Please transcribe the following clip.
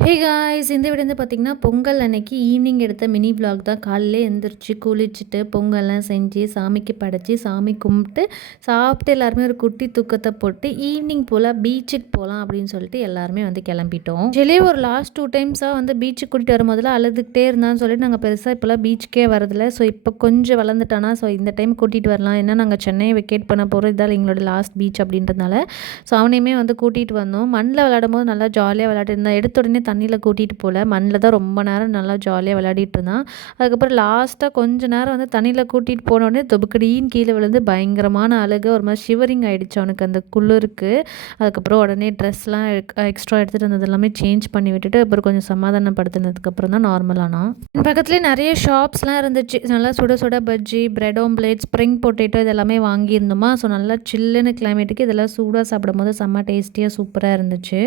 Hey guys, இந்த video வந்து பார்த்தீங்கன்னா, பொங்கல் அன்னைக்கு ஈவினிங் எடுத்த மினி விளாக் தான். காலையிலே எந்திரிச்சு குளிச்சுட்டு பொங்கல்லாம் செஞ்சு சாமிக்கு படைச்சி சாமி கும்பிட்டு சாப்பிட்டு எல்லாருமே ஒரு குட்டி தூக்கத்தை போட்டு ஈவினிங் போல் பீச்சுக்கு போகலாம் அப்படின்னு சொல்லிட்டு எல்லாருமே வந்து கிளம்பிட்டோம். ஆக்சுவலி ஒரு லாஸ்ட் 2 டைம்ஸாக வந்து பீச்சுக்கு கூட்டிகிட்டு வரும்போதெல்லாம் அழுதுகிட்டே இருந்தான்னு சொல்லிட்டு நாங்கள் பெருசாக இப்போலாம் பீச்சுக்கே வரதில்லை. ஸோ இப்போ கொஞ்சம் வளர்ந்துட்டானா, ஸோ இந்த டைம் கூட்டிகிட்டு வரலாம். ஏன்னா நாங்கள் சென்னையை வெக்கேட் பண்ண போகிறோம், இதால் எங்களோட லாஸ்ட் பீச் அப்படின்றதுனால ஸோ அவனையுமே வந்து கூட்டிகிட்டு வந்தோம். மண்ணில் விளையாடும் போது நல்லா ஜாலியாக விளையாட்டு இருந்தான். எடுத்த உடனே தண்ணியில் கூட்டிகிட்டு போகல, மண்ணில் தான் ரொம்ப நேரம் நல்லா ஜாலியாக விளையாடிட்டு இருந்தான். அதுக்கப்புறம் லாஸ்ட்டாக கொஞ்ச நேரம் வந்து தண்ணியில் கூட்டிகிட்டு போனோடனே தொபுக்கடின்னு கீழே விழுந்து பயங்கரமான அழுக, ஒரு மாதிரி ஷிவரிங் ஆகிடுச்சு அவனுக்கு அந்த குளிருக்கு. அதுக்கப்புறம் உடனே ட்ரெஸ்லாம் எக்ஸ்ட்ரா எடுத்துகிட்டு வந்தது எல்லாமே சேஞ்ச் பண்ணி விட்டுட்டு அப்புறம் கொஞ்சம் சமாதானப்படுத்தினதுக்கப்புறம் தான் நார்மலானா. பக்கத்துலேயே நிறைய ஷாப்ஸ்லாம் இருந்துச்சு. நல்லா சுட சுட bajji, bread omelette, spring potato இது எல்லாமே வாங்கியிருந்தோமா. ஸோ நல்லா சில்லுன்னு கிளைமேட்டுக்கு இதெல்லாம் சூடாக சாப்பிடும் போது செம்ம டேஸ்டியாக சூப்பராக இருந்துச்சு.